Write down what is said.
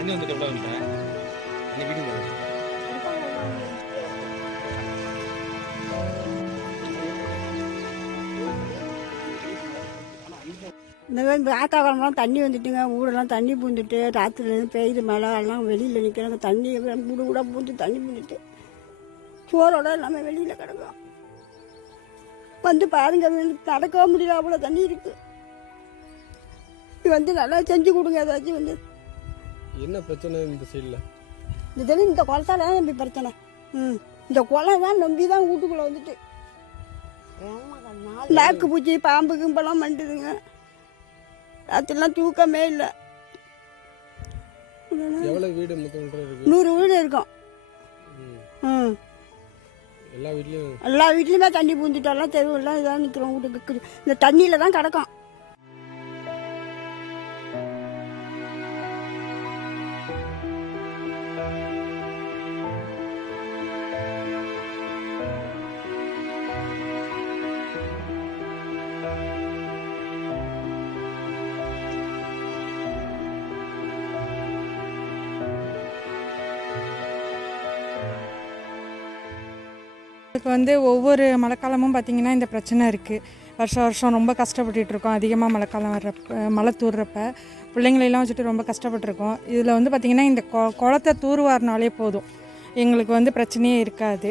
தண்ணி வந்துட்டு எவ்வளோ வந்துட்டேன் அந்த வீடு இந்த மாதிரி ஆத்தா காலம்லாம் தண்ணி வந்துட்டுங்க. ஊரெல்லாம் தண்ணி பூந்துட்டு ராத்திரிலேருந்து பெய்யுது மழை எல்லாம் வெளியில் நிற்கிறாங்க தண்ணி வீடு கூட பூந்து தண்ணி பூந்துட்டு சோறோட எல்லாமே வெளியில் கிடக்கும். வந்து பாருங்க எனக்கு நடக்கவே முடியல அவ்வளோ தண்ணி இருக்குது வந்து நல்லா செஞ்சு கொடுங்க ஏதாச்சும் வந்து. என்ன பிரச்சனை இந்த சைடில்? இந்த தண்ணி இந்த குளத்தால தான் நம்பி பிரச்சனை. ம். இந்த குளம் தான் நம்பி தான் வீட்டுக்குள்ளே வந்துட்டு. நாக்கு பூச்சி பாம்பு கிம்பெல்லாம் மண்டுதுங்க. ராத்திரிலாம் தூக்கமே இல்லை. எவ்வளோ வீடு நூறு வீடு இருக்கும். ம். எல்லா வீட்லேயும்? எல்லா வீட்லேயுமே தண்ணி பூந்துட்டெல்லாம் தெருவெல்லாம் இதான் நிற்கிறோம் வீட்டுக்கு இந்த தண்ணியில் தான் கிடக்கும். இப்போ வந்து ஒவ்வொரு மழைக்காலமும் பார்த்திங்கன்னா இந்த பிரச்சனை இருக்குது வருஷம் வருஷம் ரொம்ப கஷ்டப்பட்டுருக்கோம் இருக்கோம். அதிகமாக மழைக்காலம் வர்றப்ப மழை தூர்றப்ப பிள்ளைங்களெல்லாம் வச்சுட்டு ரொம்ப கஷ்டப்பட்டுருக்கோம். இதில் வந்து பார்த்திங்கன்னா இந்த கொ குளத்தை தூர்வாரினாலே போதும். எங்களுக்கு வந்து பிரச்சனையே இருக்காது.